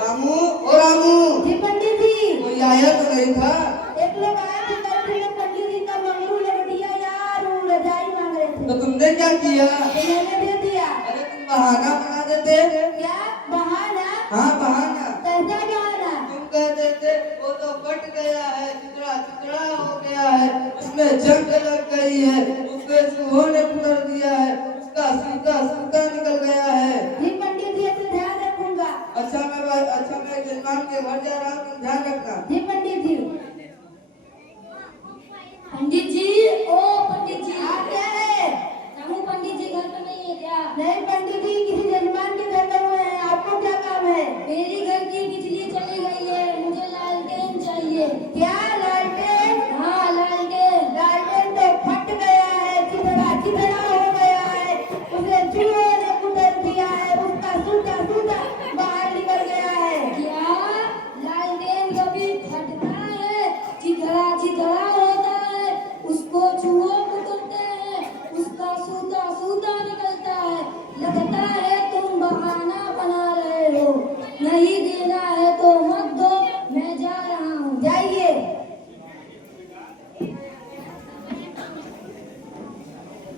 रामू, ओ रामू। जी पंडित जी। कोई आया तो नहीं था? एक लोग आए थे, बैठे में पंडित जी का मंगरू लग दिया यार, वो रजाई मांग रहे थे। तो तुमने क्या किया? तो मैंने दे दिया। अरे तुम बहाना बना देते। क्या बहाना? हाँ बहाना। कैसा बहाना? तुम कहते थे वो तो फट गया है, चितड़ा चितड़ा हो गया है, उसमें जंग लग गई है, उसके चूहों ने कुतर दिया है, उसका सूता सूता निकल गया है। जी पंडित जी, तो ध्यान रखूंगा। अच्छा मैं जजमान के घर जा रहा हूँ, तुम ध्यान रखना। जी पंडित जी। पंडित जी, ओ पंडित जी। हाँ क्या है? रामू पंडित जी घर पे नहीं है क्या? नहीं पंडित जी, किसी जजमान के घर में हुए हैं। आपको क्या काम है? मेरी घर की बिजली चली गई है, मुझे लालटेन चाहिए। क्या लालटेन? हाँ लालटेन। लालटेन तो फट गया है, चितड़ा चितड़ा हो गया है, उसे चूहों ने कुतर दिया है, उसका सूता सूता बाहर निकल गया है। क्या लालटेन कभी फटता है, चिथड़ा चिथड़ा होता है, उसको चूहे कुतरते हैं, उसका सूता सूता निकलता है। लगता है तुम बहाना बना रहे हो। नहीं देना है तो मत दो, मैं जा रहा हूँ। जाइए।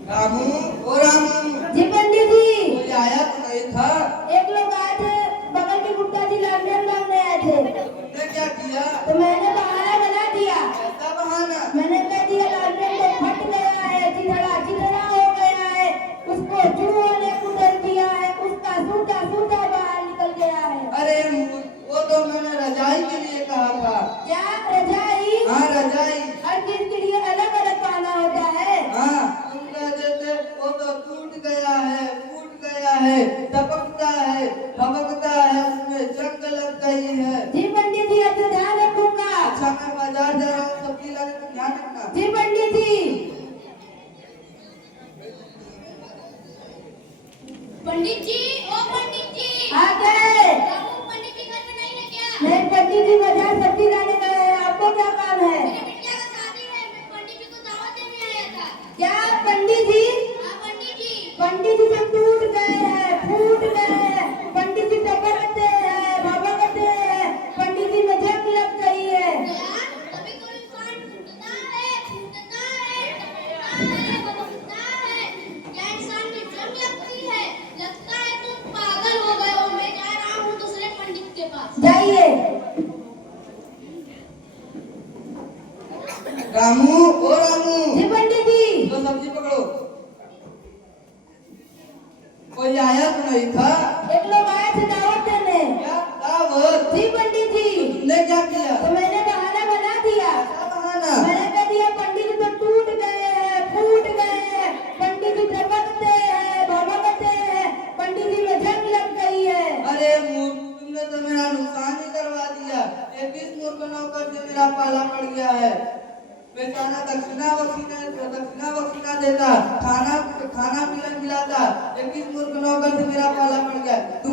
रामू, ओ रामू। जी पंडित जी। कोई आया तो नहीं था? एक लोग आए थे, बगल के गुप्ता जी लालटेन मांगने आए थे। तुमने क्या किया? तो मैंने बहाना बना दिया। ऐसा बहाना? मैंने कह दिया लालटेन तो फट गया है, चितड़ा चितड़ा हो गया है, उसको चूहों ने कुतर दिया है, उसका सूता सूता बाहर निकल गया है। अरे वो तो मैंने रजाई के लिए कहा था। क्या रजाई? हाँ रजाई। हर चीज के लिए अलग अलग पाना होता है। हाँ तुम कहते थे वो तो टूट गया है, फूट गया है, टपकता है, भभकता है, उसमें जंग लग गई है। जी पंडित जी, अब तो ध्यान रखूंगा। अच्छा मैं बाजार जा रहा हूँ, सब्जी लाने तुम ध्यान रखना। जी पंडित जी। पंडित जी, ओ पंडित जी। हाँ क्या है? रामू पंडित जी घर पे नहीं है क्या? नहीं पंडित जी, बाजार सब्जी लाने गए हैं। आपको क्या काम है? मेरे बिटिया का शादी है, मैं पंडित जी को दावत देने आया था। क्या पंडित जी? हाँ पंडित जी। पंडित जी तो टूट गए हैं, फूट गए हैं, पंडित जी टपकते हैं, भभकते हैं, पंडित जी में जंग लग गई है। क्या कभी कोई इंसान टूटता है, फूटता है, टपकता है, बदलता है? क्या इंसान में जंग लगती है? लगता है तुम पागल हो गए हो। मैं जा रहा हूँ दूसरे पंडित के पास। जाइए। रामू, ओ रामू। जी पंडित जी। तो सब्जी पकड़ो। कोई आया तो नहीं था? एक लोग आए थे दावत देने। क्या दावत? जी पंडित जी। तुमने क्या किया? तो मैंने बहाना बना दिया। क्या बहाना? मैंने कह दिया पंडित जी तो टूट गए हैं, फूट गए हैं, पंडित जी टपकते हैं, भभकते हैं, पंडित जी में जंग लग गई है। अरे मूर्ख, तुमने तो मेरा नुकसान ही करवा दिया। 21 मूर्ख नौकर से मेरा पाला पड़ गया है। बेचारा दक्षिणा वक्षिणा देता, खाना पीना खिलाता, 21 मूर्ख नौकर से मेरा पाला पड़ गया। तुम